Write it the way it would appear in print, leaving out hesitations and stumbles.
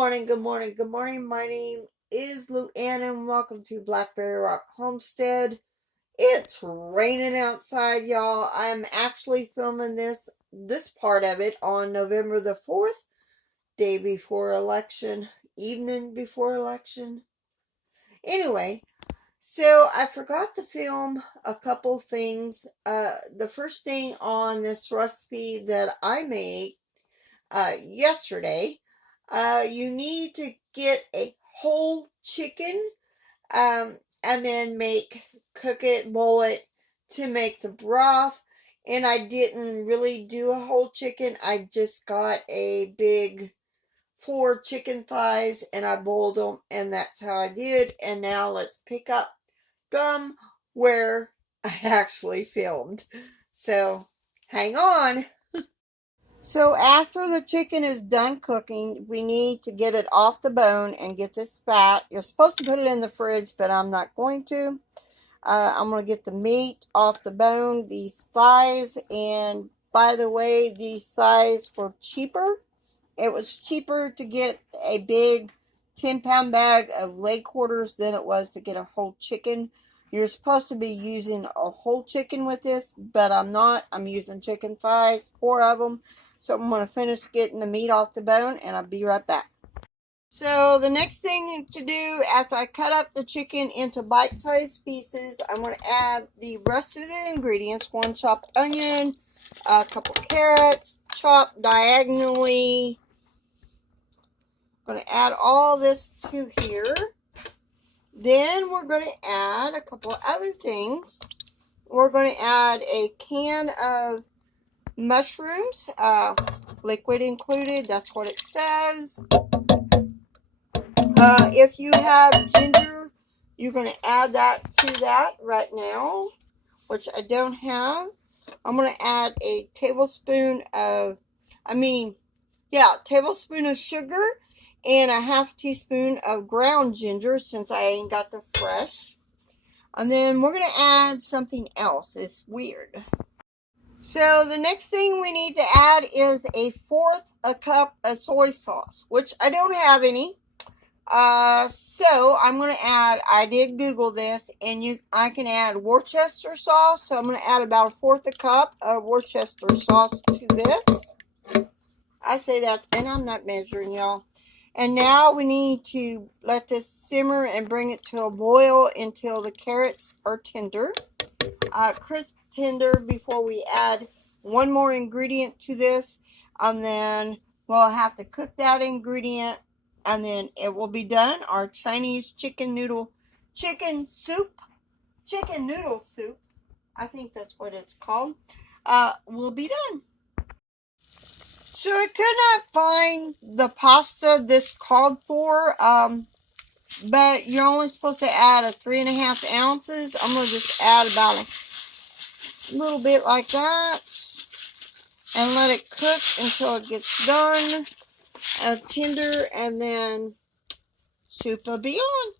morning, good morning, good morning. My name is Luann and welcome to Blackberryrock Homestead. It's raining outside, y'all. I'm actually filming this part of it on November the 4th, day before election, evening before election. Anyway, so I forgot to film a couple things. The first thing on this recipe that I made yesterday, you need to get a whole chicken, and then cook it, boil it to make the broth. And I didn't really do a whole chicken. I just got a big 4 chicken thighs and I boiled them, and that's how I did. And now let's pick up from where I actually filmed. So hang on. So after the chicken is done cooking, we need to get it off the bone and get this fat. You're supposed to put it in the fridge, but I'm not going to. I'm going to get the meat off the bone, these thighs. And by the way, these thighs were cheaper. It was cheaper to get a big 10-pound bag of leg quarters than it was to get a whole chicken. You're supposed to be using a whole chicken with this, but I'm not. I'm using chicken thighs, 4 of them. So I'm going to finish getting the meat off the bone, and I'll be right back. So the next thing to do after I cut up the chicken into bite-sized pieces, I'm going to add the rest of the ingredients. 1 chopped onion, a couple carrots, chopped diagonally. I'm going to add all this to here. Then we're going to add a couple of other things. We're going to add a can of mushrooms, liquid included, that's what it says. If you have ginger, you're going to add that to that right now, which I don't have. I'm going to add a tablespoon of, tablespoon of sugar and a half teaspoon of ground ginger, since I ain't got the fresh. And then we're going to add something else. It's weird. So the next thing we need to add is 1/4 cup of soy sauce, which I don't have any. So I'm going to add, I did Google this, and I can add Worcester sauce. So I'm going to add about 1/4 cup of Worcester sauce to this. I say that, and I'm not measuring, y'all. And now we need to let this simmer and bring it to a boil until the carrots are tender. Crisp tender before we add one more ingredient to this, and then we'll have to cook that ingredient, and then it will be done. Our Chinese chicken noodle soup, I think that's what it's called, will be done. So I could not find the pasta this called for, but you're only supposed to add 3.5 ounces. I'm going to just add about a little bit like that and let it cook until it gets done, tender, and then soup will be on.